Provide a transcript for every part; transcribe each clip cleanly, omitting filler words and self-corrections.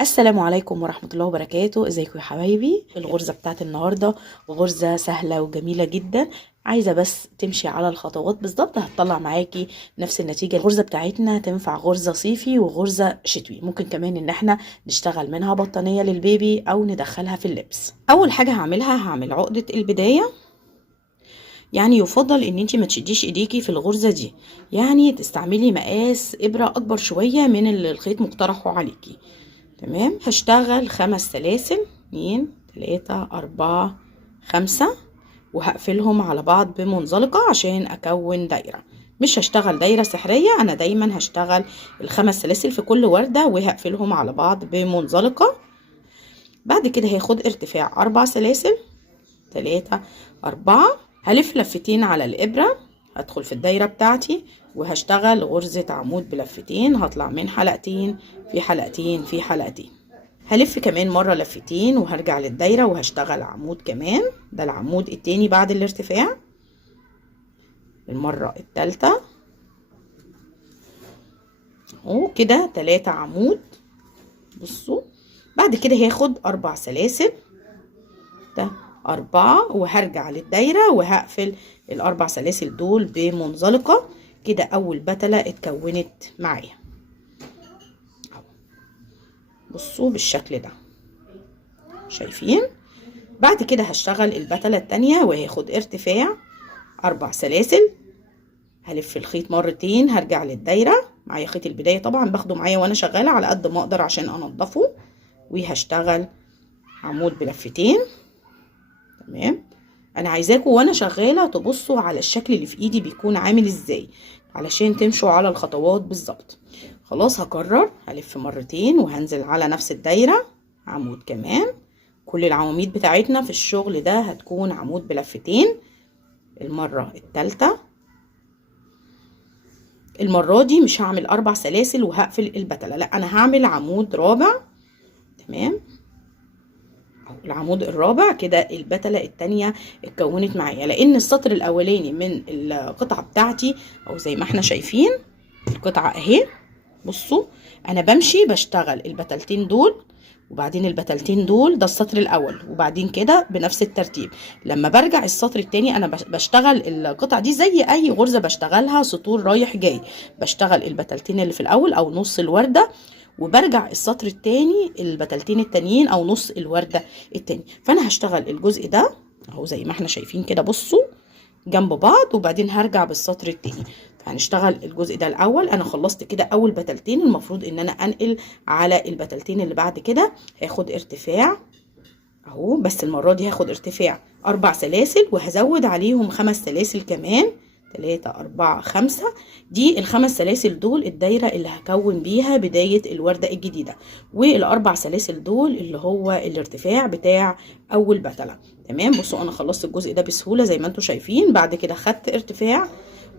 السلام عليكم ورحمة الله وبركاته. ازيكم يا حبايبي؟ الغرزة بتاعت النهاردة غرزة سهلة وجميلة جدا. عايزة بس تمشي على الخطوات بالظبط هتطلع معاكي نفس النتيجة. الغرزة بتاعتنا تنفع غرزة صيفي وغرزة شتوي، ممكن كمان ان احنا نشتغل منها بطانية للبيبي او ندخلها في اللبس. اول حاجة هعمل عقدة البداية. يعني يفضل ان انتي ما تشديش ايديكي في الغرزة دي، يعني تستعملي مقاس ابرة اكبر شوية من اللي الخيط مقترحه عليكي. تمام، هشتغل 5 سلاسل، 2 3 4 5، وهقفلهم على بعض بمنزلقة عشان اكون دايرة. مش هشتغل دايرة سحرية، انا دايما هشتغل الخمس سلاسل في كل وردة وهقفلهم على بعض بمنزلقة. بعد كده هاخد ارتفاع 4 سلاسل، 3 4، هلف لفتين على الابرة، هدخل في الدايرة بتاعتي وهشتغل غرزة عمود بلفتين، هطلع من حلقتين في حلقتين في حلقتين، هلف كمان مرة لفتين وهرجع للدايرة وهشتغل عمود كمان. ده العمود التاني بعد الارتفاع، المرة التالتة اهو كده 3 عمود. بصوا، بعد كده هاخد 4 سلاسل، ده 4، وهرجع للدايرة وهقفل ال4 سلاسل دول بمنزلقة. كده اول بتلة اتكونت معايا. بصوا بالشكل ده، شايفين؟ بعد كده هشتغل البتلة التانية وهاخد ارتفاع 4 سلاسل، هلف الخيط مرتين، هرجع للدايرة. معايا خيط البداية طبعا باخده معايا وانا شغالة على قد ما اقدر عشان انضفه، وهشتغل عمود بلفتين. تمام، انا عايزاكم وانا شغالة تبصوا على الشكل اللي في ايدي بيكون عامل ازاي علشان تمشوا على الخطوات بالظبط. خلاص هكرر، هلف مرتين وهنزل على نفس الدايرة عمود كمان. كل العواميد بتاعتنا في الشغل ده هتكون عمود بلفتين. المرة التالتة، المرة دي مش هعمل 4 سلاسل وهقفل البتلة، لا انا هعمل عمود رابع. تمام، العمود الرابع كده البتلة التانية اتكونت معايا، لان السطر الاولاني من القطعة بتاعتي او زي ما احنا شايفين القطعة اهي. بصوا، انا بمشي بشتغل البتلتين دول وبعدين البتلتين دول، ده السطر الاول، وبعدين كده بنفس الترتيب. لما برجع السطر التاني انا بشتغل القطعة دي زي اي غرزة بشتغلها، سطور رايح جاي. بشتغل البتلتين اللي في الاول او نص الوردة، وبرجع السطر التاني البتلتين التانيين او نص الوردة التاني. فانا هشتغل الجزء ده اهو زي ما احنا شايفين كده، بصوا جنب بعض، وبعدين هرجع بالسطر التاني. فهنشتغل الجزء ده الاول. انا خلصت كده اول بتلتين، المفروض ان انا انقل على البتلتين اللي بعد كده. هاخد ارتفاع اهو، بس المرة دي هاخد ارتفاع 4 سلاسل وهزود عليهم 5 سلاسل كمان، 3 4 5. دي الخمس سلاسل دول الدايرة اللي هكون بيها بداية الوردة الجديدة، والاربع سلاسل دول اللي هو الارتفاع بتاع اول بتلة. تمام، بصوا انا خلصت الجزء ده بسهولة زي ما انتم شايفين. بعد كده خدت ارتفاع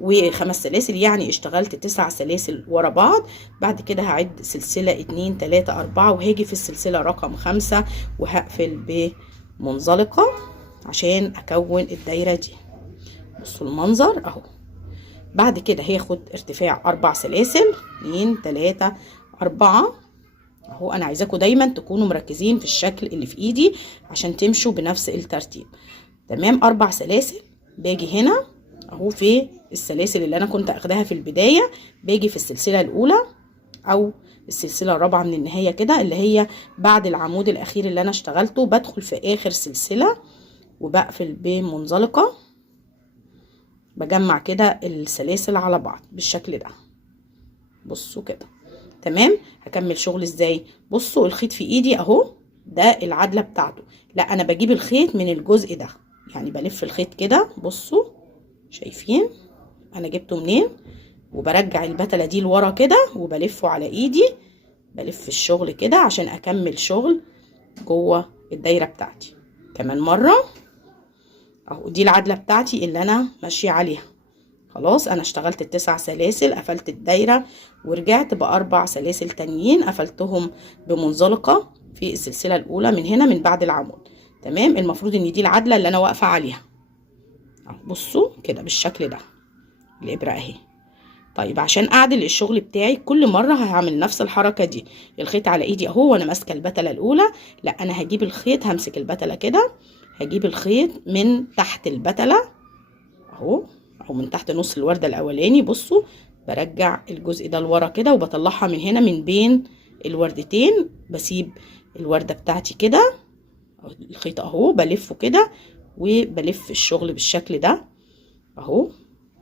وخمس سلاسل، يعني اشتغلت 9 سلاسل ورا بعض. بعد كده هعد سلسلة 2 3 4، وهاجي في السلسلة رقم 5 وهقفل بمنزلقة عشان اكون الدايرة دي. بصوا المنظر اهو. بعد كده هاخد ارتفاع 4 سلاسل، 2 3 4 اهو. انا عايزاكم دايما تكونوا مركزين في الشكل اللي في ايدي عشان تمشوا بنفس الترتيب. تمام، 4 سلاسل، باجي هنا اهو في السلاسل اللي انا كنت اخداها في البداية، باجي في السلسلة الاولى او السلسلة الرابعة من النهاية كده، اللي هي بعد العمود الاخير اللي انا اشتغلته، بدخل في اخر سلسلة وبقفل بمنزلقة. بجمع كده السلاسل على بعض بالشكل ده. بصوا كده. تمام، هكمل شغل ازاي؟ بصوا الخيط في ايدي اهو، ده العدلة بتاعته. لا انا بجيب الخيط من الجزء ده، يعني بلف الخيط كده. بصوا شايفين انا جبته منين؟ وبرجع البتلة دي لورا كده وبلفه على ايدي، بلف الشغل كده عشان اكمل شغل جوه الدايرة بتاعتي. كمان مرة اهو، دي العدلة بتاعتي اللي انا ماشية عليها. خلاص انا اشتغلت ال9 سلاسل، قفلت الدايرة ورجعت ب4 سلاسل تانيين قفلتهم بمنزلقة في السلسلة الاولى من هنا من بعد العمود. تمام، المفروض ان دي العدلة اللي انا واقفة عليها. بصوا كده بالشكل ده، الابرة اهي. طيب عشان اعدل الشغل بتاعي كل مرة هعمل نفس الحركة دي، الخيط على ايدي اهو وانا ماسكة البتلة الاولى. لا انا هجيب الخيط، همسك البتلة كده، هجيب الخيط من تحت البتلة اهو، او من تحت نص الوردة الاولاني. بصوا برجع الجزء ده لورا كده وبطلعها من هنا من بين الوردتين، بسيب الوردة بتاعتي كده، الخيط اهو بلفه كده وبلف الشغل بالشكل ده اهو،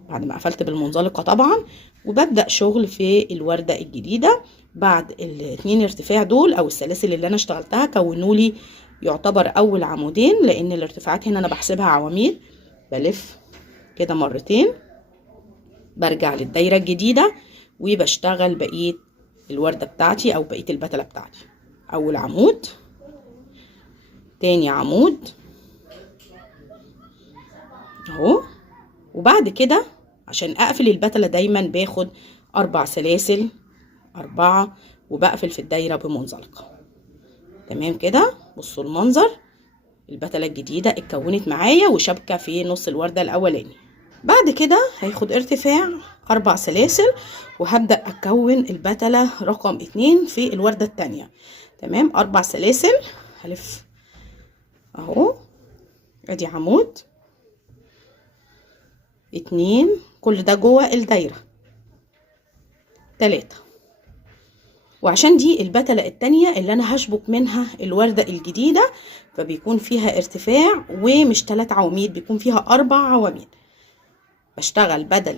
بعد ما قفلت بالمنزلقة طبعا. وببدأ شغل في الوردة الجديدة. بعد الاتنين ارتفاع دول او السلاسل اللي انا اشتغلتها كونوا لي يعتبر اول عمودين، لان الارتفاعات هنا انا بحسبها عواميد. بلف كده مرتين، برجع للدايرة الجديدة وبشتغل بقية الوردة بتاعتي او بقية البتلة بتاعتي. اول عمود، تاني عمود اهو. وبعد كده عشان اقفل البتلة دايما باخد 4 سلاسل، 4، وبقفل في الدايرة بمنزلقة. تمام كده. بصوا المنظر، البتلة الجديدة اتكونت معايا وشبكة في نص الوردة الاولاني. بعد كده هياخد ارتفاع 4 سلاسل وهبدأ اكون البتلة رقم 2 في الوردة التانية. تمام، 4 سلاسل هلف اهو، ادي عمود 2، كل ده جوه الدايرة 3. وعشان دي البتلة التانية اللي انا هشبك منها الوردة الجديدة، فبيكون فيها ارتفاع ومش 3 عواميد، بيكون فيها 4 عواميد. بشتغل بدل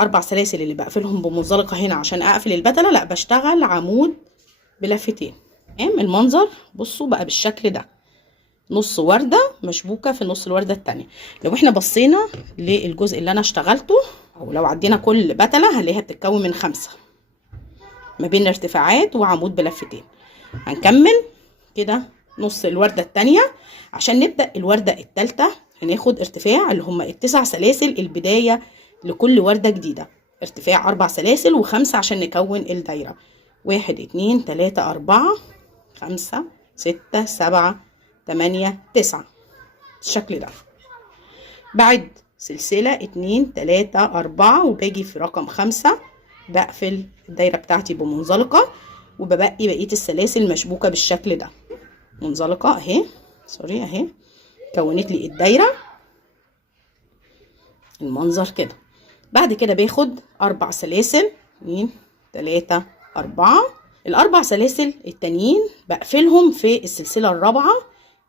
ال4 سلاسل اللي بقفلهم بمنزلقة هنا عشان اقفل البتلة، لا بشتغل عمود بلفتين. تمام، المنظر بصوا بقى بالشكل ده، نص وردة مشبوكة في نص الوردة التانية. لو احنا بصينا للجزء اللي انا اشتغلته، او لو عدينا كل بتلة هنلاقيها بتتكون من 5 ما بين ارتفاعات وعمود بلفتين. هنكمل كده نص الوردة التانية. عشان نبدأ الوردة التالتة هناخد ارتفاع اللي هما ال9 سلاسل البداية لكل وردة جديدة، ارتفاع 4 سلاسل و5 عشان نكون الدايرة. 1 2 3 4 5 6 7 8 9 بالشكل ده. بعد سلسلة 2 3 4 وباجي في رقم 5 بقفل الدايرة بتاعتي بمنزلقة، وببقي بقية السلاسل مشبوكة بالشكل ده. منزلقة اهي، سوري اهي، كونت لي الدايرة المنظر كده. بعد كده باخد 4 سلاسل، 2 3 4. ال4 سلاسل التانيين بقفلهم في السلسلة الرابعة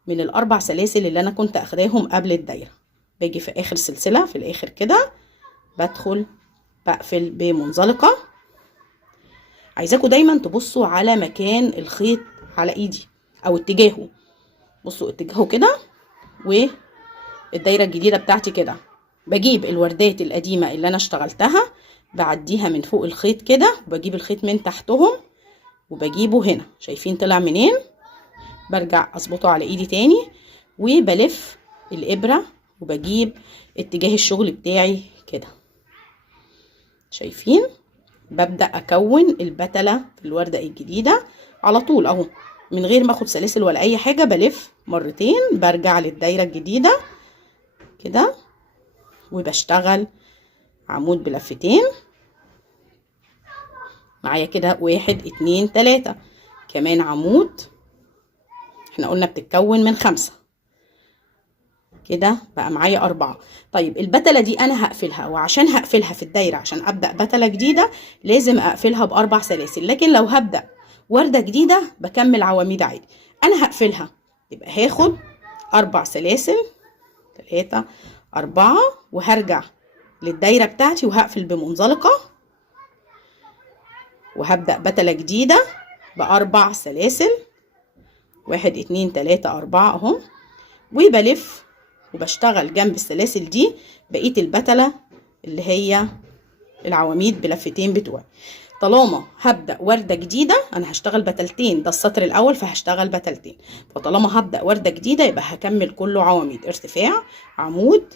من ال4 سلاسل اللي انا كنت اخداهم قبل الدايرة. باجي في اخر سلسلة في الاخر كده بدخل بقفل بمنزلقة. عايزاكم دايما تبصوا على مكان الخيط على ايدي او اتجاهه. بصوا اتجاهه كده، والدايرة الجديدة بتاعتي كده. بجيب الوردات القديمة اللي انا اشتغلتها بعديها من فوق الخيط كده، وبجيب الخيط من تحتهم وبجيبه هنا. شايفين طلع منين؟ برجع اظبطه على ايدي تاني وبلف الابرة وبجيب اتجاه الشغل بتاعي كده. شايفين؟ ببدأ اكون البتلة في الوردة الجديدة على طول اهو، من غير ما اخد سلاسل ولا اي حاجة. بلف مرتين، برجع للدايرة الجديدة كده وبشتغل عمود بلفتين. معايا كده 1 2 3، كمان عمود. احنا قلنا بتتكون من 5 كده، بقى معايا 4. طيب البتلة دي انا هقفلها، وعشان هقفلها في الدايرة عشان ابدأ بتلة جديدة لازم اقفلها ب4 سلاسل. لكن لو هبدأ وردة جديدة بكمل عواميد عادي. انا هقفلها يبقى هاخد 4 سلاسل، 3 4، وهرجع للدايرة بتاعتي وهقفل بمنزلقة، وهبدأ بتلة جديدة ب4 سلاسل، 1 2 3 4 اهو، وبلف وبشتغل جنب السلاسل دي بقية البتلة اللي هي العواميد بلفتين بتوعي. طالما هبدأ وردة جديدة انا هشتغل بتلتين، ده السطر الاول فهشتغل بتلتين. فطالما هبدأ وردة جديدة يبقى هكمل كله عواميد، ارتفاع عمود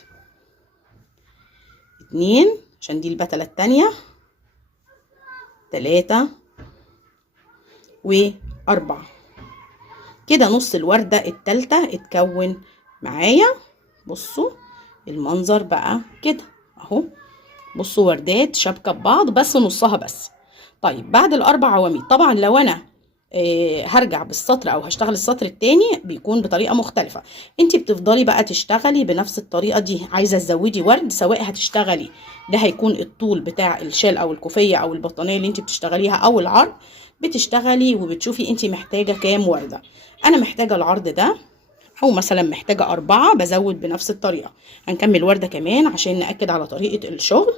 2 عشان دي البتلة التانية، 3 و4 كده. نص الوردة التالتة اتكون معايا. بصوا المنظر بقى كده اهو، بصوا وردات شابكه ببعض بس نصها بس. طيب بعد الاربع عواميد طبعا لو انا هرجع بالسطر او هشتغل السطر التاني بيكون بطريقه مختلفه. انت بتفضلي بقى تشتغلي بنفس الطريقه دي. عايزه تزودي ورد سواء هتشتغلي ده هيكون الطول بتاع الشال او الكوفيه او البطانيه اللي انت بتشتغليها او العرض، بتشتغلي وبتشوفي انت محتاجه كام ورده. انا محتاجه العرض ده او مثلا محتاجه 4 بزود بنفس الطريقه. هنكمل ورده كمان عشان ناكد على طريقه الشغل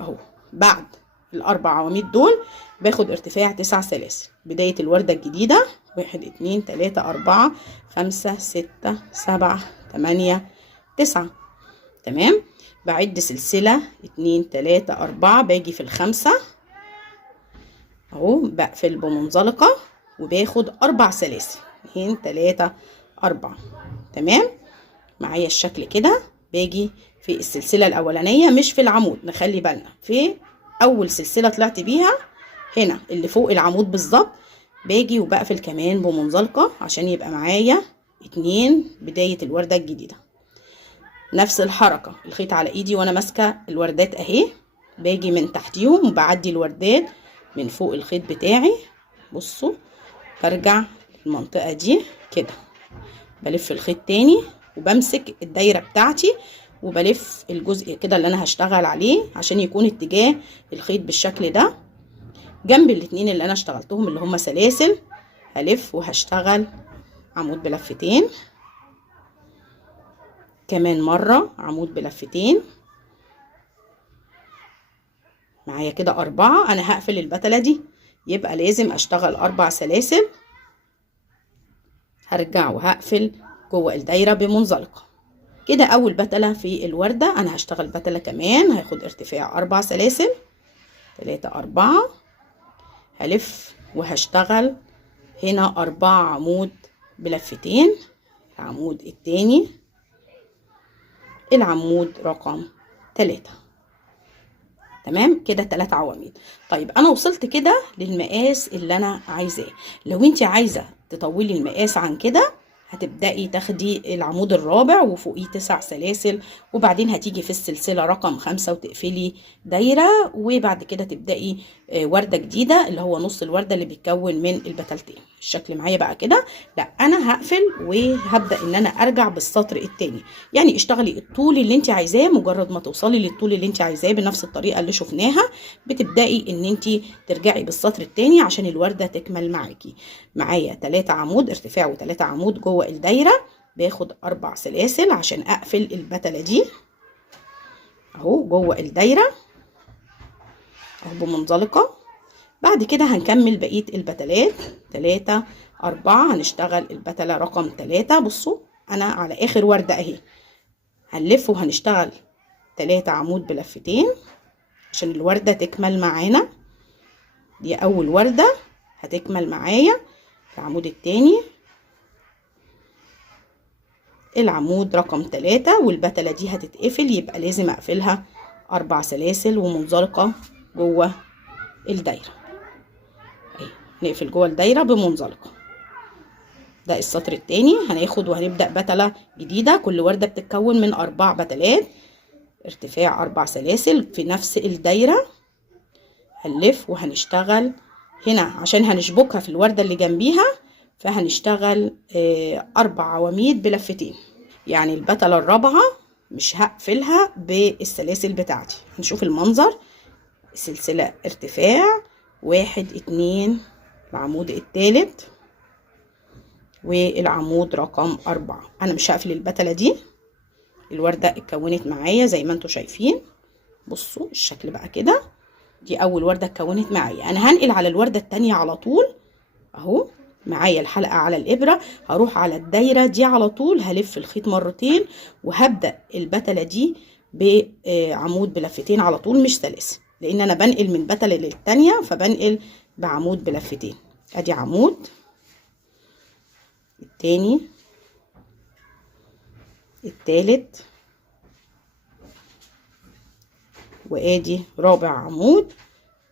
اهو. بعد الاربع عواميد دول باخد ارتفاع 9 سلاسل. بداية الوردة الجديدة 1 2 3 4 5 6 7 8 9. تمام. بعد سلسلة 2 3 4 باجي في الخامسة اهو، بقفل بمنزلقة وباخد 4 سلاسل 2 3 4. تمام معايا الشكل كده. باجي في السلسلة الأولانية مش في العمود، نخلي بالنا في أول سلسلة طلعت بيها هنا اللي فوق العمود بالظبط، باجي وبقفل كمان بمنزلقة عشان يبقى معايا 2 بداية الوردة الجديدة. نفس الحركة الخيط على ايدي وانا ماسكة الوردات اهي، باجي من تحتيهم وبعدي الوردات من فوق الخيط بتاعي. بصوا برجع المنطقة دي كده، بلف الخيط تاني وبمسك الدايرة بتاعتي وبلف الجزء كده اللي انا هشتغل عليه عشان يكون اتجاه الخيط بالشكل ده. جنب الاتنين اللي انا اشتغلتهم اللي هما سلاسل هلف وهشتغل عمود بلفتين، كمان مرة عمود بلفتين. معايا كده 4. انا هقفل البتلة دي يبقى لازم اشتغل 4 سلاسل. هرجع وهقفل جوه الدايرة بمنزلقة كده. اول بتلة في الوردة انا هشتغل بتلة كمان، هاخد ارتفاع 4 سلاسل 3 4. هلف وهشتغل هنا 4 عمود بلفتين. العمود التاني العمود رقم 3. تمام كده 3 عواميد. طيب انا وصلت كده للمقاس اللي انا عايزاه. لو انت عايزه تطولي المقاس عن كده هتبدأي تاخدي العمود الرابع وفوقيه 9 سلاسل، وبعدين هتيجي في السلسلة رقم 5 وتقفلي دايرة، وبعد كده تبدأي وردة جديدة اللي هو نص الوردة اللي بيتكون من البتلتين. الشكل معايا بقى كده. لا انا هقفل وهبدأ ان انا ارجع بالسطر التاني. يعني اشتغلي الطول اللي انت عايزاه، مجرد ما توصلي للطول اللي انت عايزاه بنفس الطريقة اللي شفناها بتبدأي ان انت ترجعي بالسطر التاني عشان الوردة تكمل معاكي. معايا 3 عمود ارتفاع و3 عمود جوه الدايرة، باخد 4 سلاسل عشان اقفل البتلة دي اهو جوه الدايرة اهو بمنزلقة. بعد كده هنكمل بقية البتلات 3 4. هنشتغل البتلة رقم 3. بصوا انا على اخر وردة اهي، هنلف وهنشتغل 3 عمود بلفتين عشان الوردة تكمل معانا. دي اول وردة هتكمل معايا. العمود التاني العمود رقم 3 والبتلة دي هتتقفل يبقى لازم اقفلها 4 سلاسل ومنزلقة جوه الدايرة اهي. نقفل جوه الدايرة بمنزلقة. ده السطر التاني. هناخد وهنبدأ بتلة جديدة. كل وردة بتتكون من 4 بتلات، ارتفاع 4 سلاسل في نفس الدايرة. هنلف وهنشتغل هنا عشان هنشبكها في الوردة اللي جنبيها، فهنشتغل 4 عواميد بلفتين. يعني البتلة الرابعة مش هقفلها بالسلاسل بتاعتي. هنشوف المنظر. سلسلة ارتفاع 1 2 العمود التالت والعمود رقم 4. انا مش هقفل البتلة دي. الوردة اتكونت معايا زي ما انتوا شايفين. بصوا الشكل بقى كده. دي اول وردة اتكونت معايا. انا هنقل على الوردة التانية على طول اهو. معايا الحلقة على الإبرة، هروح على الدايرة دي على طول، هلف الخيط مرتين وهبدأ البتلة دي بعمود بلفتين على طول مش سلاسل، لأن أنا بنقل من بتلة للتانية فبنقل بعمود بلفتين. أدي عمود التاني التالت وادي رابع عمود.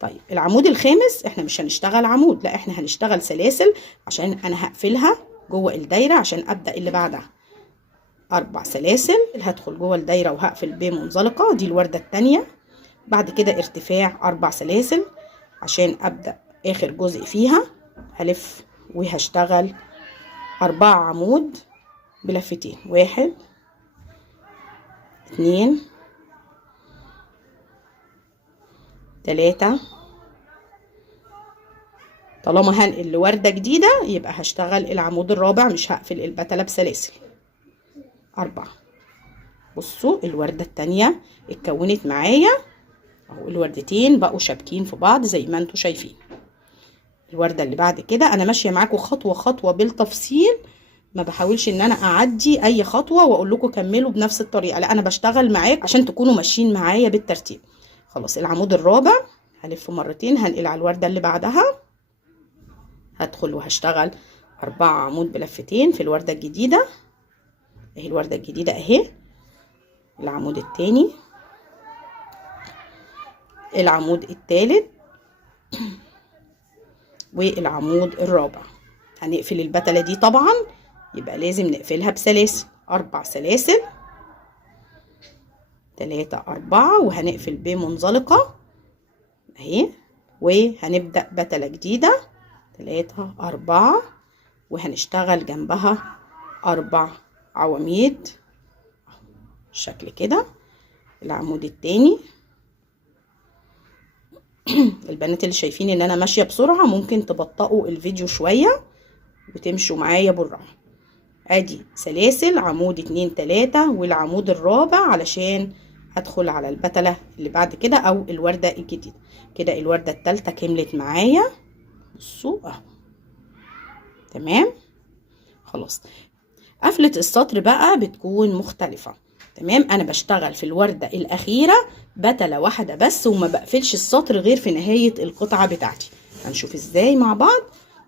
طيب العمود الخامس احنا مش هنشتغل عمود، لا احنا هنشتغل سلاسل عشان انا هقفلها جوه الدايرة عشان ابدأ اللي بعدها. 4 سلاسل هدخل جوه الدايرة وهقفل بمنزلقة. دي الوردة التانية بعد كده ارتفاع 4 سلاسل عشان ابدأ اخر جزء فيها. هلف وهشتغل 4 عمود بلفتين، 1 2 3. طالما هنقل لوردة جديدة يبقى هشتغل العمود الرابع، مش هقفل البتلة بسلاسل. 4. بصوا الوردة التانية اتكونت معايا اهو، الوردتين بقوا شابكين في بعض زي ما انتوا شايفين. الوردة اللي بعد كده انا ماشية معاكم خطوة خطوة بالتفصيل، ما بحاولش ان انا اعدي اي خطوة واقول لكم كملوا بنفس الطريقة، لا انا بشتغل معاك عشان تكونوا ماشيين معايا بالترتيب. خلاص العمود الرابع هلف مرتين، هنقل على الوردة اللي بعدها، هدخل وهشتغل 4 عمود بلفتين في الوردة الجديدة اهي. الوردة الجديدة اهي، العمود التاني، العمود التالت والعمود الرابع. هنقفل البتلة دي طبعا، يبقى لازم نقفلها بسلاسل، 4 سلاسل 3 4، وهنقفل بمنزلقة اهي، وهنبدأ بتلة جديدة 3 4، وهنشتغل جنبها 4 عواميد بالشكل كده. العمود التاني البنات اللي شايفين ان انا ماشية بسرعة ممكن تبطئوا الفيديو شوية وتمشوا معايا بالراحة. ادي سلاسل، عمود 2 3 والعمود الرابع علشان هدخل على البتلة اللي بعد كده او الوردة الجديدة. كده الوردة التالتة كملت معايا، بصوا اهو تمام. خلاص قفلة السطر بقى بتكون مختلفة تمام. انا بشتغل في الوردة الاخيرة بتلة واحدة بس، وما بقفلش السطر غير في نهاية القطعة بتاعتي. هنشوف ازاي مع بعض.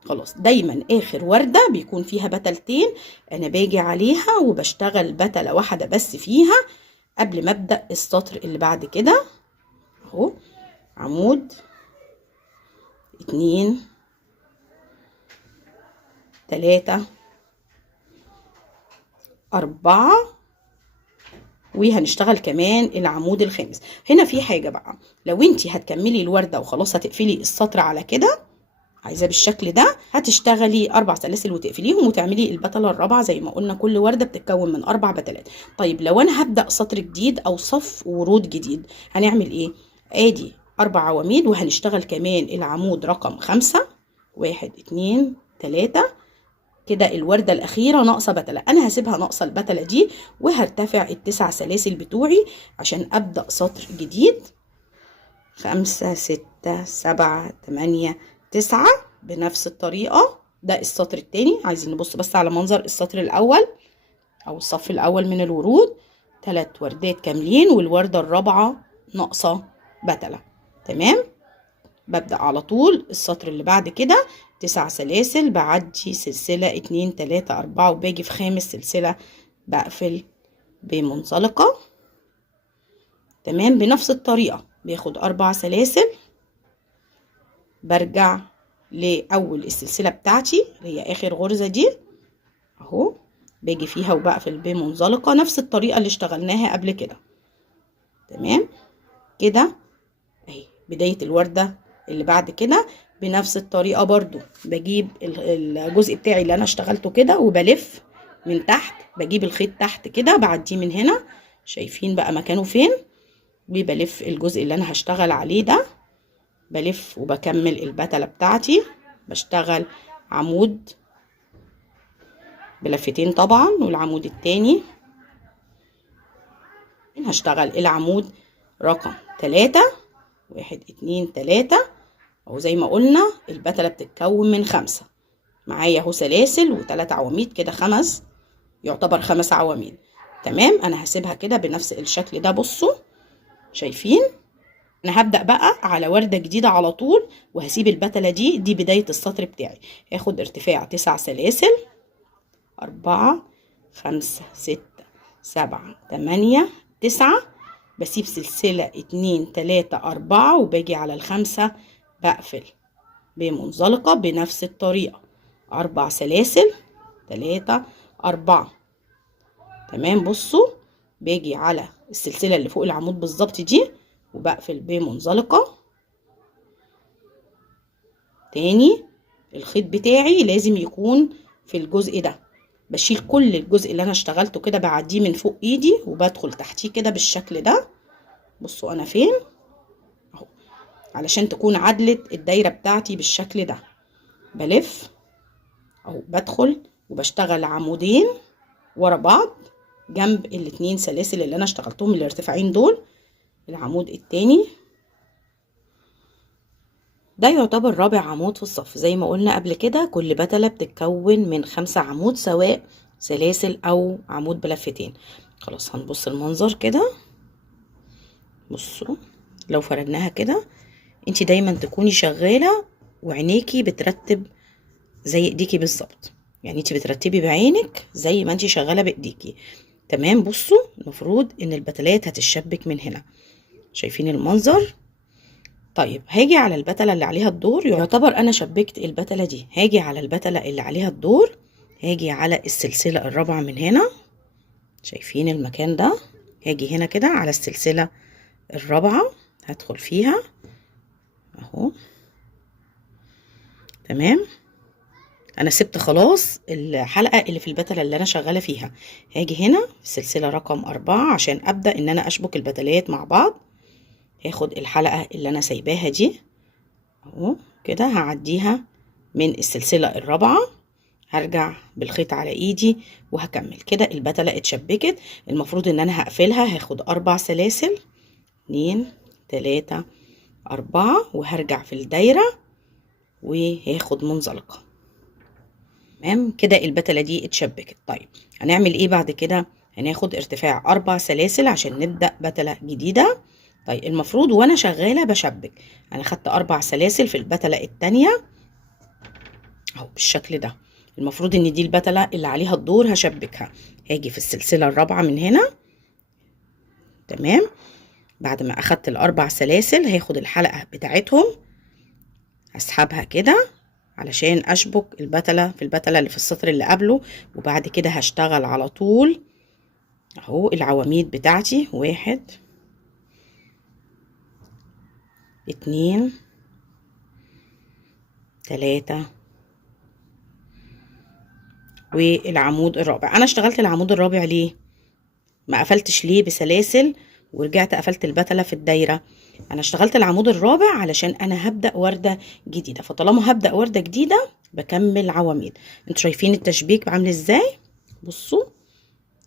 خلاص دايما اخر وردة بيكون فيها بتلتين، انا باجي عليها وبشتغل بتلة واحدة بس فيها قبل ما ابدأ السطر اللي بعد كده اهو. عمود 2 3 4، وهنشتغل كمان العمود الخامس. هنا في حاجة بقى، لو انتي هتكملي الوردة وخلاص هتقفلي السطر على كده عايزاه بالشكل ده، هتشتغلي 4 سلاسل وتقفليهم وتعملي البتلة الرابعة زي ما قلنا. كل وردة بتتكون من 4 بتلات. طيب لو انا هبدأ سطر جديد او صف ورود جديد هنعمل ايه؟ ادي 4 عواميد وهنشتغل كمان العمود رقم 5 1 2 3. كده الوردة الأخيرة ناقصة بتلة، أنا هسيبها ناقصة البتلة دي وهرتفع ال9 سلاسل بتوعي عشان أبدأ سطر جديد. 5 6 7 8 9 بنفس الطريقة. ده السطر التاني. عايزين نبص بس على منظر السطر الأول أو الصف الأول من الورود، 3 وردات كاملين والوردة الرابعة ناقصة بتلة تمام. ببدأ على طول السطر اللي بعد كده 9 سلاسل، بعدي سلسلة 2 3 4 وباجي في خامس سلسلة بقفل بمنزلقة تمام. بنفس الطريقة باخد 4 سلاسل، برجع لأول السلسلة بتاعتي اللي هي آخر غرزة دي اهو، باجي فيها وبقفل بمنزلقة نفس الطريقة اللي اشتغلناها قبل كده تمام. كده اهي بداية الوردة اللي بعد كده. بنفس الطريقة برضو بجيب الجزء بتاعي اللي انا اشتغلته كده وبلف من تحت، بجيب الخيط تحت كده بعديه من هنا، شايفين بقى مكانه فين، وبلف الجزء اللي انا هشتغل عليه ده، بلف وبكمل البتلة بتاعتي. بشتغل عمود بلفتين طبعا، والعمود التاني هشتغل العمود رقم 3 1 2 3 اهو. زي ما قلنا البتلة بتتكون من 5 معايا اهو سلاسل و3 عواميد، كده يعتبر 5 عواميد تمام. انا هسيبها كده بنفس الشكل ده. بصوا شايفين انا هبدأ بقى على وردة جديدة على طول، وهسيب البتلة دي بداية السطر بتاعي. هاخد ارتفاع 9 سلاسل 4 5 6 7 8 9، بسيب سلسلة 2 3 4 وباجي على ال5 بقفل بمنزلقة بنفس الطريقة 4 سلاسل 3 4 تمام. بصوا باجي على السلسلة اللي فوق العمود بالظبط دي وبقفل بمنزلقة. تاني الخيط بتاعي لازم يكون في الجزء ده، بشيل كل الجزء اللي انا اشتغلته كده، بعديه من فوق ايدي وبدخل تحتيه كده بالشكل ده. بصوا انا فين اهو، علشان تكون عدلة الدايرة بتاعتي بالشكل ده. بلف اهو، بدخل وبشتغل عمودين ورا بعض جنب الاتنين سلاسل اللي انا اشتغلتهم الارتفاعين دول. العمود التاني ده يعتبر رابع عمود في الصف. زي ما قلنا قبل كده كل بتلة بتتكون من 5 عمود، سواء سلاسل او عمود بلفتين. خلاص هنبص المنظر كده. بصوا لو فردناها كده، انتي دايما تكوني شغالة وعينيكي بترتب زي ايديكي بالظبط، يعني انتي بترتبي بعينك زي ما انتي شغالة بايديكي. تمام. بصوا المفروض ان البتلات هتشبك من هنا، شايفين المنظر؟ طيب هاجي على البتلة اللي عليها الدور، يعتبر انا شبكت البتلة دي. هاجي على البتلة اللي عليها الدور، هاجي على السلسلة الرابعة من هنا، شايفين المكان ده؟ هاجي هنا كده على السلسلة الرابعة، هدخل فيها اهو. تمام. انا سبت خلاص الحلقة اللي في البتلة اللي انا شغالة فيها. هاجي هنا في السلسلة رقم 4 عشان ابدأ ان انا اشبك البتلات مع بعض. هاخد الحلقة اللي انا سايباها دي اهو كده، هعديها من السلسلة الرابعة، هرجع بالخيط على ايدي وهكمل كده. البتلة اتشبكت، المفروض ان انا هقفلها. هاخد 4 سلاسل، 2 3 4، وهرجع في الدايرة وهاخد منزلقة. تمام كده البتلة دي اتشبكت. طيب هنعمل ايه بعد كده؟ هناخد ارتفاع 4 سلاسل عشان نبدأ بتلة جديدة. طيب المفروض وانا شغالة بشبك، انا خدت 4 سلاسل في البتلة التانية اهو بالشكل ده. المفروض ان دي البتلة اللي عليها الدور هشبكها. هاجي في السلسلة الرابعة من هنا. تمام. بعد ما اخدت ال4 سلاسل هاخد الحلقة بتاعتهم، هسحبها كده علشان اشبك البتلة في البتلة اللي في السطر اللي قبله، وبعد كده هشتغل على طول اهو العواميد بتاعتي. 1 2 3 والعمود الرابع. انا اشتغلت العمود الرابع ليه؟ ما قفلتش ليه بسلاسل ورجعت قفلت البتلة في الدايرة؟ انا اشتغلت العمود الرابع علشان انا هبدأ وردة جديدة، فطالما هبدأ وردة جديدة بكمل عواميد. انتوا شايفين التشبيك عامل ازاي؟ بصوا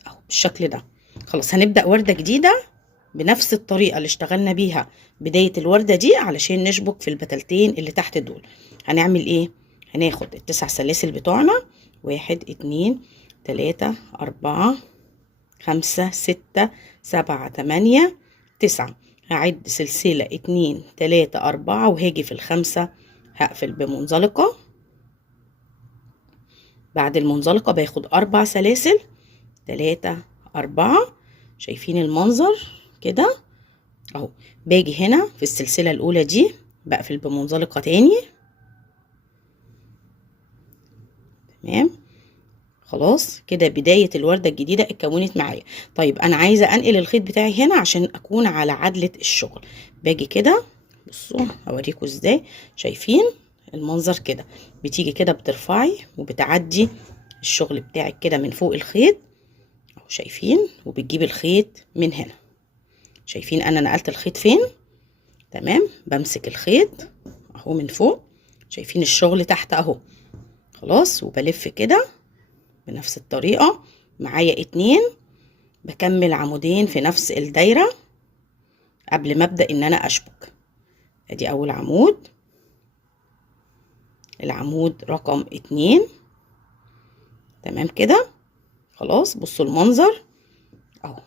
اهو بالشكل ده. خلاص هنبدأ وردة جديدة بنفس الطريقة اللي اشتغلنا بيها بداية الوردة دي علشان نشبك في البتلتين اللي تحت دول. هنعمل ايه؟ هناخد ال9 سلاسل بتوعنا، 1 2 3 4 5 6 7 8 9. هعد سلسلة 2 3 4 وهاجي في الخمسة هقفل بمنزلقة. بعد المنزلقة باخد 4 سلاسل، 3 4. شايفين المنظر كده اهو. باجي هنا في السلسلة الأولى دي بقفل بمنزلقة تاني. تمام. خلاص كده بداية الوردة الجديدة اتكونت معايا. طيب انا عايزة انقل الخيط بتاعي هنا عشان اكون على عدلة الشغل. باجي كده، بصوا هوريكم ازاي. شايفين المنظر كده؟ بتيجي كده بترفعي وبتعدي الشغل بتاعك كده من فوق الخيط اهو، شايفين؟ وبتجيب الخيط من هنا. شايفين انا نقلت الخيط فين؟ تمام. بمسك الخيط اهو من فوق، شايفين الشغل تحت اهو. خلاص وبلف كده بنفس الطريقة. معايا 2، بكمل عمودين في نفس الدايرة قبل ما ابدأ ان انا اشبك. ادي اول عمود، العمود رقم 2. تمام كده. خلاص بصوا المنظر اهو،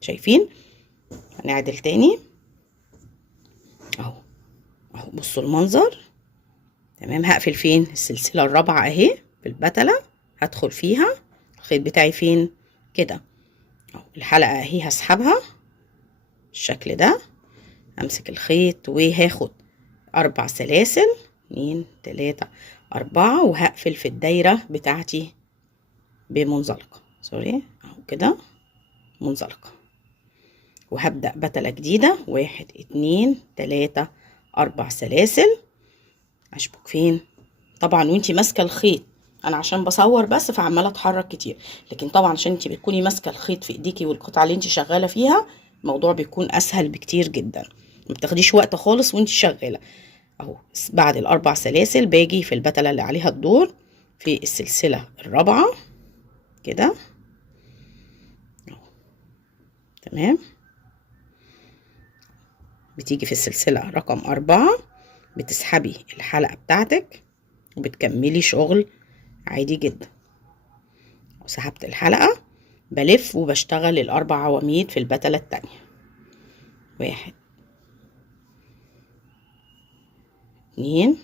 شايفين؟ هنعدل تاني اهو اهو، بصوا المنظر. تمام. هقفل فين؟ السلسلة الرابعة اهي في البتلة، هدخل فيها. الخيط بتاعي فين؟ كده اهو. الحلقة اهي هسحبها بالشكل ده. امسك الخيط وهاخد 4 سلاسل، 2 3 4، وهقفل في الدايرة بتاعتي بمنزلقة. سوري اهو كده منزلقة. وهبدأ بتلة جديدة، 1 2 3 4 سلاسل. اشبك فين؟ طبعا وانتي ماسكه الخيط، انا عشان بصور بس فعماله اتحرك كتير، لكن طبعا عشان انتي بتكوني ماسكه الخيط في ايديكي والقطعه اللي انتي شغاله فيها الموضوع بيكون اسهل بكتير جدا، ما بتاخديش وقت خالص وانتي شغاله. اهو بعد ال4 سلاسل باجي في البتله اللي عليها الدور في السلسله الرابعه كده. تمام، بتيجي في السلسله رقم 4 بتسحبي الحلقه بتاعتك وبتكملي شغل عادي جدا. وسحبت الحلقة بلف وبشتغل ال4 عواميد في البتلة التانية، 1 2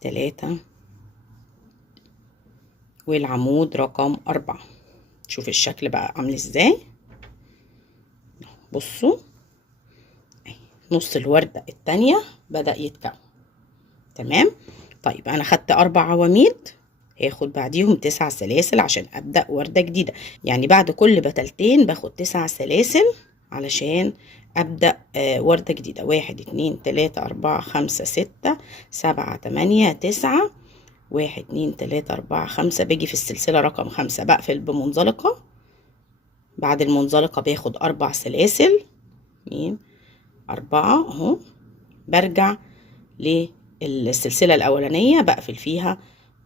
3 والعمود رقم 4. شوف الشكل بقى عامل ازاي. بصوا نص الوردة التانية بدأ يتكون. تمام، طيب انا خدت 4 عواميد، هاخد بعديهم 9 سلاسل عشان ابدأ وردة جديدة. يعني بعد كل بتلتين باخد 9 سلاسل علشان ابدأ وردة جديدة. 1 2 3 4 5 6 7 8 9. 1 2 3 4 5 باجي في السلسلة رقم 5 بقفل بمنزلقة. بعد المنزلقة باخد 4 سلاسل، 2 4 اهو. برجع للسلسلة الأولانية بقفل فيها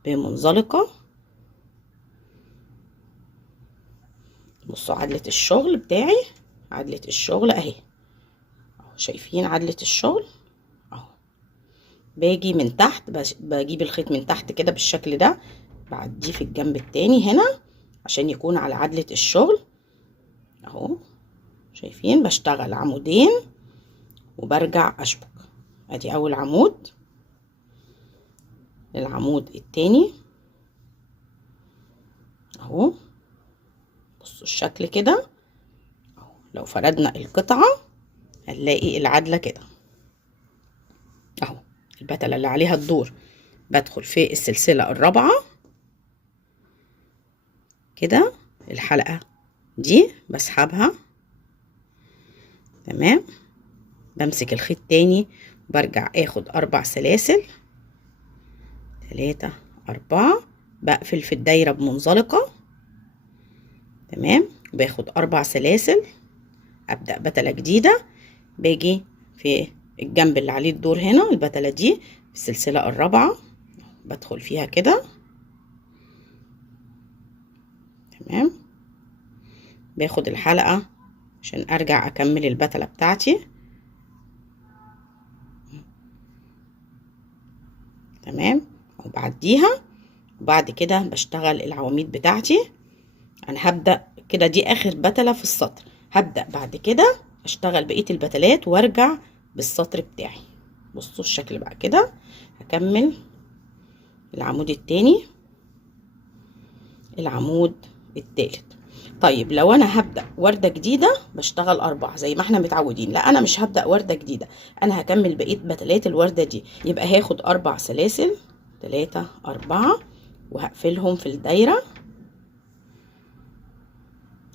بمنزلقة. بصوا عدلة الشغل بتاعي، عدلة الشغل اهي، شايفين عدلة الشغل اهو. باجي من تحت، بجيب الخيط من تحت كده بالشكل ده، بعديه في الجنب التاني هنا عشان يكون على عدلة الشغل اهو. شايفين بشتغل عمودين وبرجع اشبك. ادي اول عمود، العمود التاني اهو. بصوا الشكل كده اهو. لو فردنا القطعة هنلاقي العدلة كده اهو. البتلة اللي عليها الدور بدخل في السلسلة الرابعة كده، الحلقة دي بسحبها. تمام، بمسك الخيط تاني وبرجع اخد 4 سلاسل، 3 4 بقفل في الدايرة بمنزلقة. تمام، باخد 4 سلاسل ابدأ بتلة جديدة. باجي في الجنب اللي عليه الدور هنا، البتلة دي في السلسلة الرابعة بدخل فيها كده. تمام، باخد الحلقة عشان ارجع اكمل البتلة بتاعتي. تمام، وبعديها وبعد كده بشتغل العواميد بتاعتي. انا هبدأ كده، دي اخر بتلة في السطر، هبدأ بعد كده اشتغل بقية البتلات وارجع بالسطر بتاعي. بصوا الشكل بقى كده. هكمل العمود التاني، العمود التالت. طيب لو انا هبدأ وردة جديدة بشتغل 4 زي ما احنا متعودين، لا انا مش هبدأ وردة جديدة، انا هكمل بقية بتلات الوردة دي. يبقى هاخد 4 سلاسل، 3 4 وهقفلهم في الدايرة.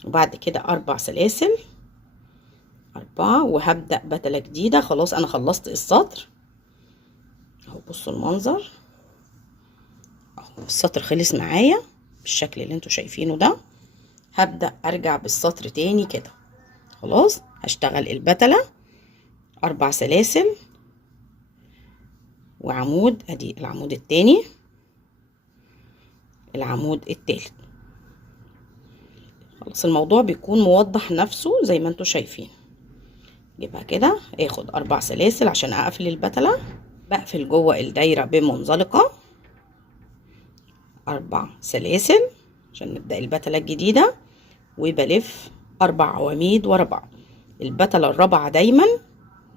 وبعد كده 4 سلاسل 4 وهبدأ بتلة جديدة. خلاص انا خلصت السطر اهو. بصوا المنظر اهو، السطر خلص معايا بالشكل اللي انتوا شايفينه ده. هبدأ ارجع بالسطر تاني كده. خلاص هشتغل البتلة 4 سلاسل وعمود، ادي العمود التاني، العمود التالت. خلاص الموضوع بيكون موضح نفسه زي ما انتوا شايفين. جيبها كده، اخد 4 سلاسل عشان اقفل البتلة. بقفل جوه الدايرة بمنزلقة 4 سلاسل عشان نبدأ البتلة الجديدة. وبلف 4 عواميد ورا بعض. البتلة الرابعة دايما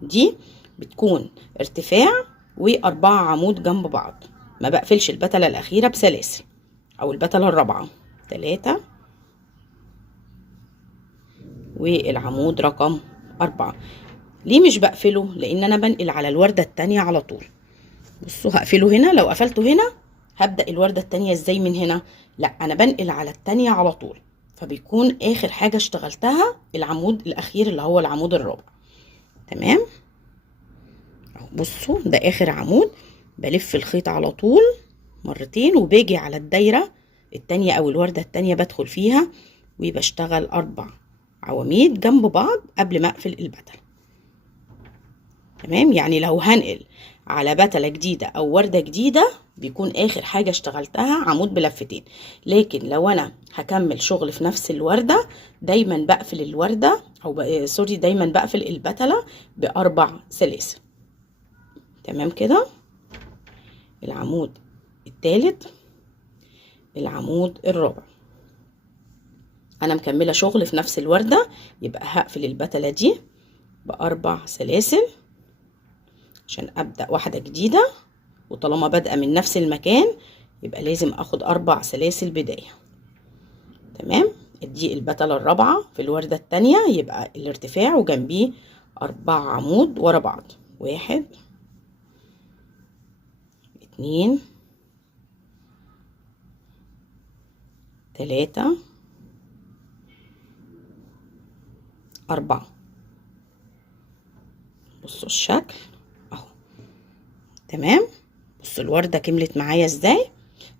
دي بتكون ارتفاع و4 عمود جنب بعض، ما بقفلش البتلة الأخيرة بسلاسل أو البتلة الرابعة. 3 والعمود رقم 4. ليه مش بقفله؟ لأن أنا بنقل على الوردة التانية على طول. بصوا هقفله هنا، لو قفلته هنا هبدأ الوردة التانية ازاي من هنا؟ لا، انا بنقل على التانية على طول، فبيكون اخر حاجة اشتغلتها العمود الاخير اللي هو العمود الرابع. تمام اهو، بصوا ده اخر عمود. بلف الخيط على طول مرتين وباجي على الدايرة التانية او الوردة التانية بدخل فيها وبشتغل 4 عواميد جنب بعض قبل ما اقفل البتلة. تمام، يعني لو هنقل على بتلة جديدة او وردة جديدة بيكون اخر حاجة اشتغلتها عمود بلفتين، لكن لو انا هكمل شغل في نفس الوردة دايما بقفل الوردة دايما بقفل البتلة ب4 سلاسل. تمام كده، العمود الثالث، العمود الرابع، انا مكملة شغل في نفس الوردة، يبقى هقفل البتلة دي ب4 سلاسل عشان ابدأ واحدة جديدة، وطالما بادئه من نفس المكان يبقى لازم اخد 4 سلاسل بداية. تمام، دي البتلة الرابعة في الوردة التانية، يبقى الارتفاع وجنبيه 4 عمود ورا بعض، 1 2 3 4. بصوا الشكل اهو. تمام، بصوا الوردة كملت معايا ازاي.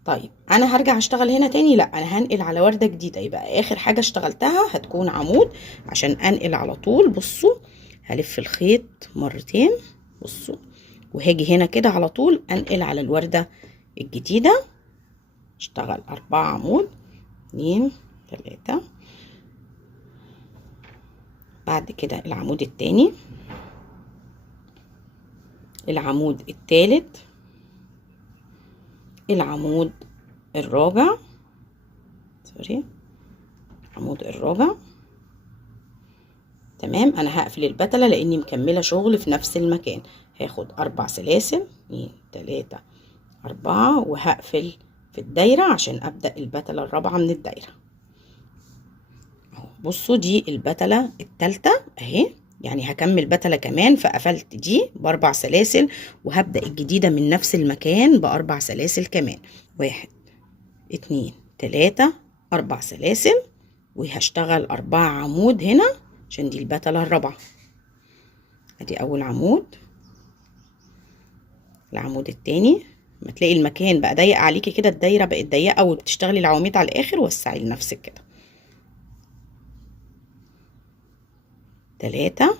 طيب انا هرجع اشتغل هنا تاني؟ لا، انا هنقل على وردة جديدة، يبقى اخر حاجة اشتغلتها هتكون عمود عشان انقل على طول. بصوا هلف الخيط مرتين، بصوا، وهاجي هنا كده على طول انقل على الوردة الجديدة، اشتغل 4 عمود 2 3. بعد كده العمود التاني، العمود التالت، العمود الرابع، العمود الرابع. تمام، انا هقفل البتلة لاني مكملة شغل في نفس المكان، هاخد 4 سلاسل 2 3 4 وهقفل في الدايرة عشان ابدأ البتلة الرابعة من الدايرة اهو. بصوا دي البتلة التالتة اهي، يعني هكمل بتلة كمان، فقفلت دي ب4 سلاسل وهبدأ الجديدة من نفس المكان ب4 سلاسل كمان، 1 2 3 4 سلاسل، وهشتغل 4 عمود هنا عشان دي البتلة الرابعة. ادي اول عمود، العمود التاني. ما تلاقي المكان بقى ضيق عليكي كده، الدايرة بقت ضيقة وبتشتغلي العواميد على الاخر، وسعي لنفسك كده. 3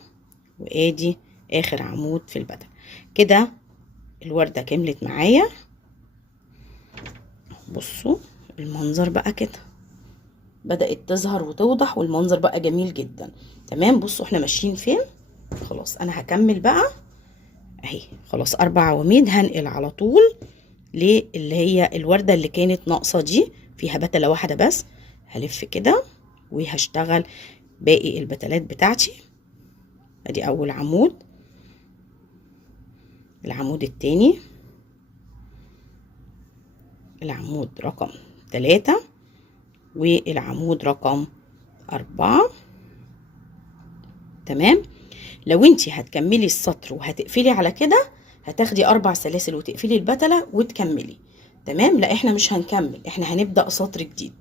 وادي اخر عمود في البتلة. كده الوردة كملت معايا. بصوا المنظر بقى كده بدأت تظهر وتوضح، والمنظر بقى جميل جدا. تمام، بصوا احنا ماشيين فين. خلاص انا هكمل بقى اهي، خلاص 4 عواميد هنقل على طول اللي هي الوردة اللي كانت ناقصة دي، فيها بتلة واحدة بس. هلف كده وهشتغل باقي البتلات بتاعتي. ادي اول عمود، العمود التاني، العمود رقم 3 والعمود رقم 4. تمام، لو انتي هتكملي السطر وهتقفلي على كده هتاخدي 4 سلاسل وتقفلي البتلة وتكملي. تمام، لا احنا مش هنكمل، احنا هنبدأ سطر جديد.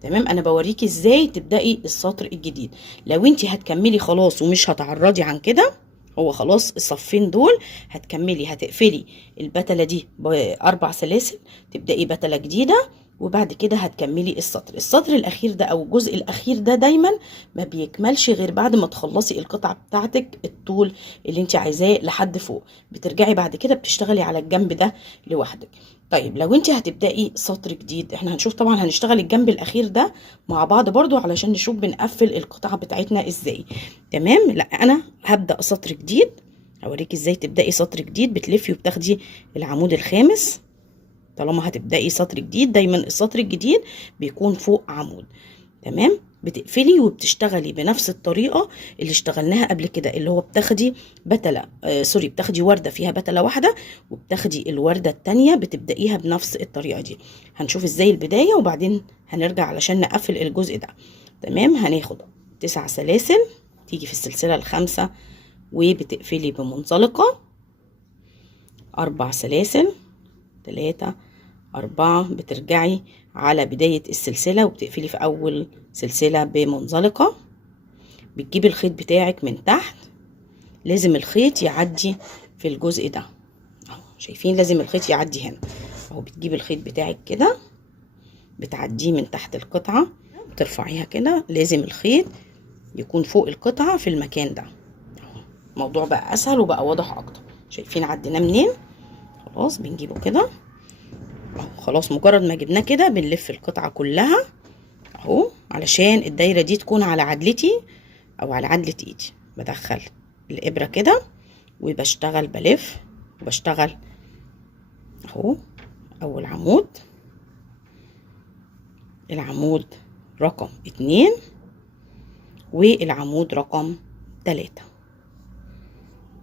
تمام، انا بوريكي ازاي تبدأي السطر الجديد. لو انتي هتكملي خلاص ومش هتعرضي عن كده، هو خلاص الصفين دول هتكملي، هتقفلي البتلة دي ب4 سلاسل، تبدأي بتلة جديدة، وبعد كده هتكملي السطر الاخير ده او الجزء الاخير ده دايما ما بيكملش غير بعد ما تخلصي القطعه بتاعتك الطول اللي انت عايزاه لحد فوق، بترجعي بعد كده بتشتغلي على الجنب ده لوحدك. طيب لو انت هتبداي سطر جديد، احنا هنشوف طبعا هنشتغل الجنب الاخير ده مع بعض برضو علشان نشوف بنقفل القطعه بتاعتنا ازاي. تمام، لا انا هبدا سطر جديد، هوريكي ازاي تبداي سطر جديد. بتلفي وبتاخدي العمود الخامس، طالما هتبدأي سطر جديد دايما السطر الجديد بيكون فوق عمود. تمام، بتقفلي وبتشتغلي بنفس الطريقة اللي اشتغلناها قبل كده، اللي هو بتاخدي بتلة بتاخدي وردة فيها بتلة واحدة، وبتاخدي الوردة التانية بتبدأيها بنفس الطريقة دي. هنشوف ازاي البداية وبعدين هنرجع علشان نقفل الجزء ده. تمام، هناخد 9 سلاسل، تيجي في السلسلة الخامسة وبتقفلي بمنزلقة 4 سلاسل 3 4 بترجعي على بداية السلسلة وبتقفلي في أول سلسلة بمنزلقة. بتجيبي الخيط بتاعك من تحت، لازم الخيط يعدي في الجزء ده اهو، شايفين لازم الخيط يعدي هنا اهو. بتجيبي الخيط بتاعك كده بتعديه من تحت القطعة، بترفعيها كده، لازم الخيط يكون فوق القطعة في المكان ده اهو. الموضوع بقى اسهل وبقى واضح اكتر. شايفين عديناه منين؟ خلاص بنجيبه كده اهو. خلاص مجرد ما جبناه كده بنلف القطعة كلها اهو، علشان الدايرة دي تكون على عدلتي او على عدلة ايدي. بدخل الابرة كده وبشتغل بلف وبشتغل اهو. اول عمود، العمود رقم 2 والعمود رقم 3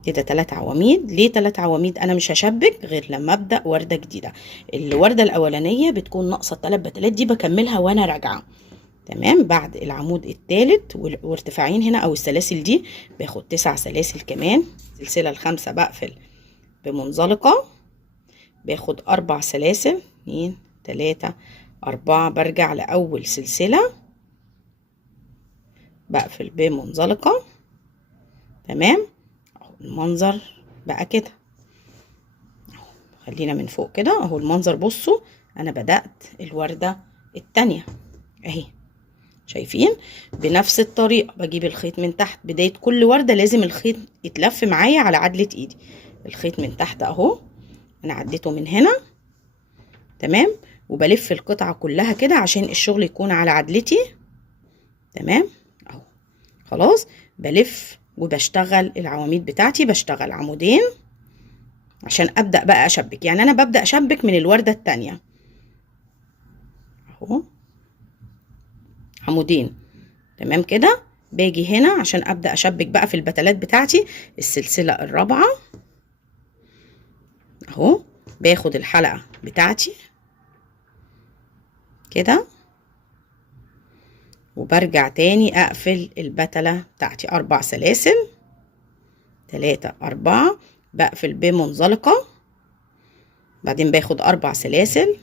كده 3 عواميد. ليه 3 عواميد؟ انا مش هشبك غير لما ابدا ورده جديده. الورده الاولانيه بتكون ناقصه 3 بتلات، دي بكملها وانا راجعه تمام. بعد العمود الثالث وارتفاعين هنا او السلاسل دي باخد 9 سلاسل كمان. السلسله الخامسه بقفل بمنزلقه، باخد 4 سلاسل 2 3 4، برجع لاول سلسله بقفل بمنزلقه تمام. اهو المنظر بقى كده اهو. خلينا من فوق كده اهو المنظر. بصوا انا بدأت الوردة التانية اهي، شايفين؟ بنفس الطريقة بجيب الخيط من تحت. بداية كل وردة لازم الخيط يتلف معايا على عدلة ايدي. الخيط من تحت اهو، انا عديته من هنا تمام، وبلف القطعة كلها كده عشان الشغل يكون على عدلتي تمام اهو. خلاص بلف وبشتغل العواميد بتاعتي، بشتغل عمودين عشان ابدأ بقى اشبك. يعني انا ببدأ اشبك من الوردة التانية اهو، عمودين تمام كده. باجي هنا عشان ابدأ اشبك بقى في البتلات بتاعتي. السلسلة الرابعة اهو، باخد الحلقة بتاعتي كده وبرجع تاني اقفل البتلة بتاعتي 4 سلاسل 3 4، بقفل بمنزلقة، بعدين باخد 4 سلاسل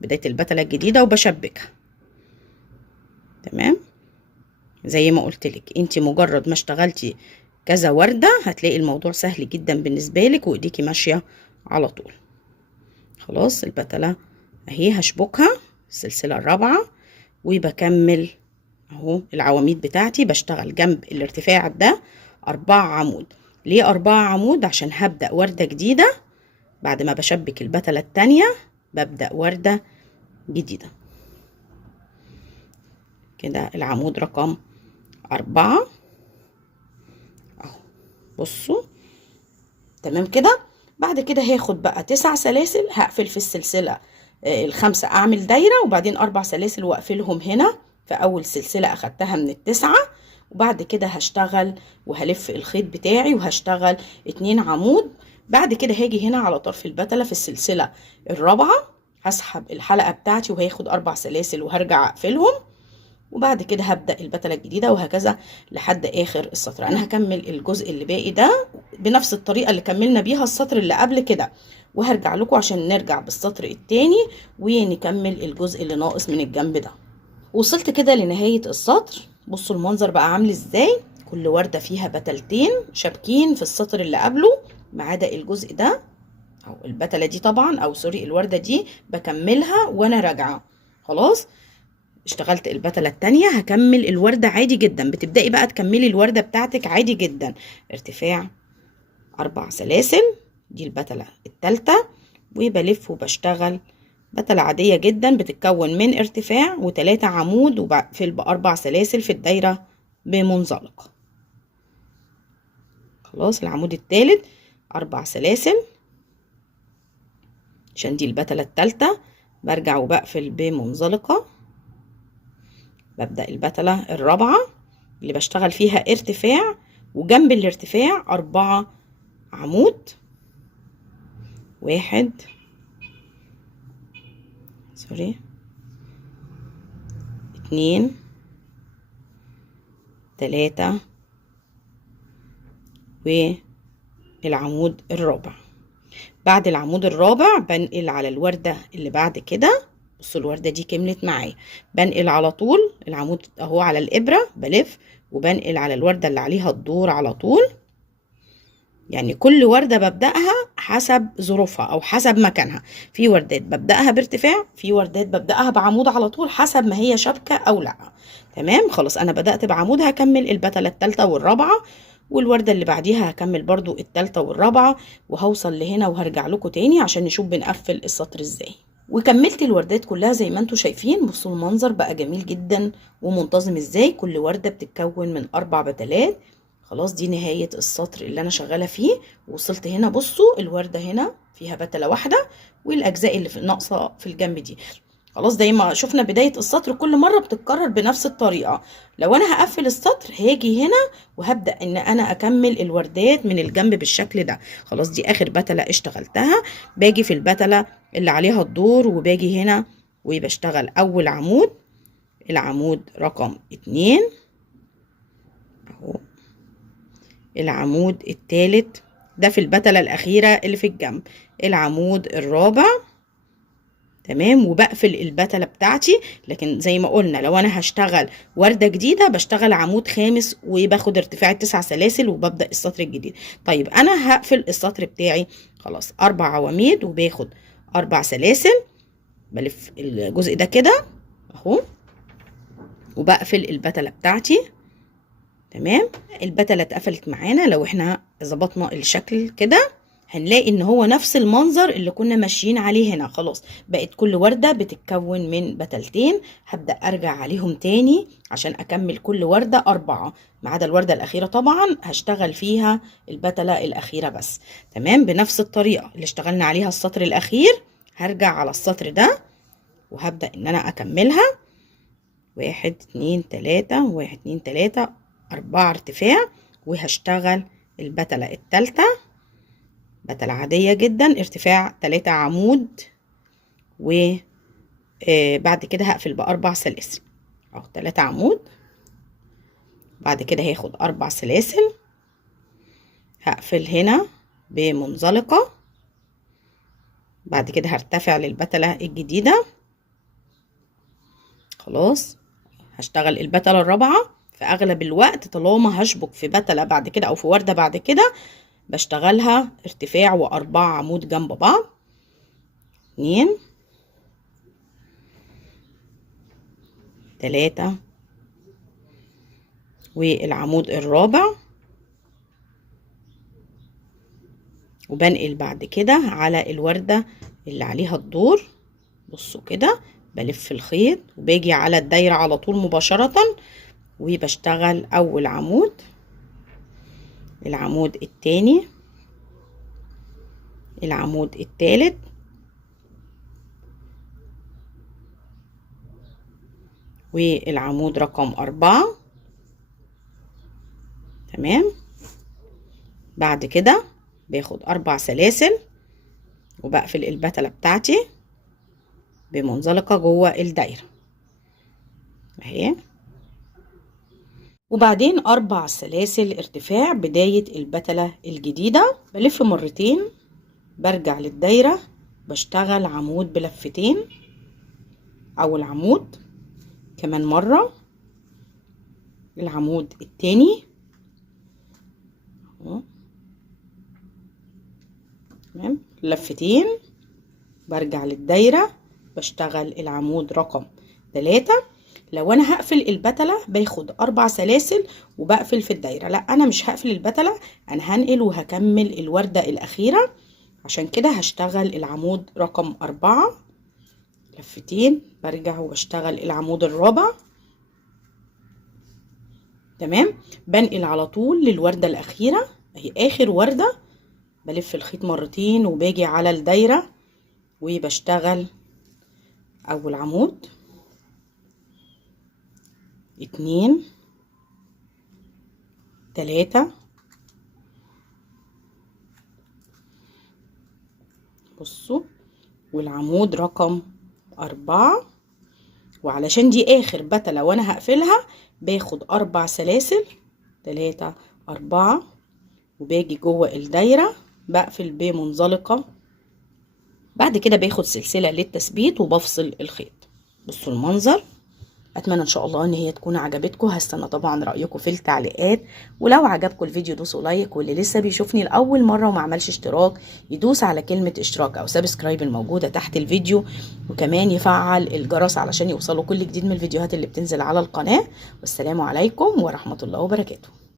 بداية البتلة الجديدة وبشبكها تمام. زي ما قلت لك انت مجرد ما اشتغلتي كذا وردة هتلاقي الموضوع سهل جدا بالنسبة لك وايديكي ماشية على طول. خلاص البتلة اهي هشبكها السلسلة الرابعة وبكمل اهو العواميد بتاعتي. بشتغل جنب الارتفاع ده 4 عمود. ليه 4 عمود؟ عشان هبدأ وردة جديدة بعد ما بشبك البتلة التانية، ببدأ وردة جديدة كده. العمود رقم 4 اهو، بصوا تمام كده. بعد كده هاخد بقى 9 سلاسل، هقفل في السلسلة الخامسة اعمل دايرة وبعدين 4 سلاسل واقفلهم هنا في اول سلسلة اخدتها من التسعة. وبعد كده هشتغل وهلف الخيط بتاعي وهشتغل 2 عمود. بعد كده هاجي هنا على طرف البتلة في السلسلة الرابعة، هسحب الحلقة بتاعتي وهاخد 4 سلاسل وهرجع اقفلهم. وبعد كده هبدأ البتلة الجديدة وهكذا لحد آخر السطر. أنا هكمل الجزء اللي باقي ده بنفس الطريقة اللي كملنا بيها السطر اللي قبل كده، وهرجع لكم عشان نرجع بالسطر التاني ونكمل الجزء اللي ناقص من الجنب ده. وصلت كده لنهاية السطر. بصوا المنظر بقى عامل ازاي. كل وردة فيها بتلتين شابكين في السطر اللي قبله ما عدا الجزء ده أو البتلة دي طبعا، أو سوري الوردة دي بكملها وأنا راجعة. خلاص اشتغلت البتلة التانية، هكمل الوردة عادي جدا. بتبدأي بقى تكملي الوردة بتاعتك عادي جدا. ارتفاع 4 سلاسل، دي البتلة التالتة، وبلف وبشتغل بتلة عادية جدا بتتكون من ارتفاع و3 عمود وبقفل ب4 سلاسل في الدايرة بمنزلق. خلاص العمود التالت 4 سلاسل عشان دي البتلة التالتة، برجع وبقفل بمنزلقة. ببدأ البتلة الرابعة اللي بشتغل فيها ارتفاع، وجنب الارتفاع 4 عمود 1 2 3 والعمود الرابع. بعد العمود الرابع بنقل على الوردة اللي بعد كده. بصوا الوردة دي كملت معايا، بنقل على طول العمود اهو على الإبرة، بلف وبنقل على الوردة اللي عليها الدور على طول. يعني كل وردة ببدأها حسب ظروفها أو حسب مكانها. في وردات ببدأها بارتفاع، في وردات ببدأها بعمود على طول حسب ما هي شبكة أو لأ. تمام، خلاص أنا بدأت بعمود، هكمل البتلة التالتة والرابعة، والوردة اللي بعديها هكمل برضو التالتة والرابعة، وهوصل لهنا وهرجع لكم تاني عشان نشوف بنقفل السطر ازاي. وكملت الوردات كلها زي ما انتوا شايفين. بصوا المنظر بقى جميل جدا ومنتظم ازاي. كل وردة بتتكون من 4 بتلات. خلاص دي نهاية السطر اللي انا شغالة فيه. وصلت هنا، بصوا الوردة هنا فيها بتلة واحدة، والاجزاء اللي ناقصة في الجنب دي. خلاص زي ما شفنا بداية السطر كل مرة بتتكرر بنفس الطريقة. لو انا هقفل السطر هاجي هنا وهبدأ ان انا اكمل الوردات من الجنب بالشكل ده. خلاص دي اخر بتلة اشتغلتها، باجي في البتلة اللي عليها الدور وباجي هنا وبشتغل اول عمود، العمود رقم 2 اهو، العمود الثالث ده في البتلة الأخيرة اللي في الجنب، العمود الرابع. تمام، وبقفل البتلة بتاعتي. لكن زي ما قلنا لو أنا هشتغل وردة جديدة بشتغل عمود خامس وباخد ارتفاع 9 سلاسل وببدأ السطر الجديد. طيب أنا هقفل السطر بتاعي خلاص 4 عواميد وباخد 4 سلاسل، بلف الجزء ده كده أهو وبقفل البتلة بتاعتي. تمام، البتلة اتقفلت معانا. لو احنا ظبطنا الشكل كده هنلاقي ان هو نفس المنظر اللي كنا ماشيين عليه هنا. خلاص بقت كل وردة بتتكون من بتلتين. هبدأ ارجع عليهم تاني عشان اكمل كل وردة 4 ما عدا الوردة الاخيرة طبعا هشتغل فيها البتلة الاخيرة بس. تمام، بنفس الطريقة اللي اشتغلنا عليها السطر الاخير هرجع على السطر ده وهبدأ ان انا اكملها 1 2 3 1 2 3 4 ارتفاع، وهشتغل البتلة التالتة بتلة عادية جدا ارتفاع 3 عمود، وبعد كده هقفل ب4 سلاسل اهو 3 عمود. بعد كده هاخد 4 سلاسل، هقفل هنا بمنزلقة. بعد كده هرتفع للبتلة الجديدة. خلاص هشتغل البتلة الرابعة. في اغلب الوقت طالما هشبك في بتلة بعد كده او في وردة بعد كده بشتغلها ارتفاع و4 عمود جنب بعض. 2 3 والعمود الرابع، وبنقل بعد كده على الوردة اللي عليها الدور. بصوا كده بلف الخيط وباجي على الدايرة على طول مباشرة وبشتغل اول عمود، العمود التاني، العمود التالت، والعمود رقم 4. تمام، بعد كده باخد 4 سلاسل وبقفل البتلة بتاعتي بمنزلقة جوه الدايرة اهي، وبعدين 4 سلاسل ارتفاع بداية البتلة الجديدة. بلف مرتين، برجع للدايرة، بشتغل عمود بلفتين، أول عمود كمان مرة، العمود التاني اهو تمام لفتين، برجع للدايرة بشتغل العمود رقم 3. لو انا هقفل البتلة باخد 4 سلاسل وبقفل في الدايرة. لا انا مش هقفل البتلة، انا هنقل وهكمل الوردة الاخيرة. عشان كده هشتغل العمود رقم 4 لفتين، برجع وبشتغل العمود الرابع. تمام، بنقل على طول للوردة الاخيرة اهي اخر وردة، بلف الخيط مرتين وباجي على الدايرة وبشتغل اول عمود 2 3. بصوا والعمود رقم 4. وعلشان دي اخر بتلة وانا هقفلها باخد 4 سلاسل 3 4 وباجي جوه الدايرة بقفل بمنزلقة بعد كده باخد سلسلة للتثبيت وبفصل الخيط. بصوا المنظر. اتمنى ان شاء الله ان هي تكون عجبتكم. هستنى طبعا رايكم في التعليقات، ولو عجبكم الفيديو دوسوا لايك، واللي لسه بيشوفني لاول مره وما عملش اشتراك يدوس على كلمه اشتراك او سبسكرايب الموجوده تحت الفيديو، وكمان يفعل الجرس علشان يوصلوا كل جديد من الفيديوهات اللي بتنزل على القناه. والسلام عليكم ورحمه الله وبركاته.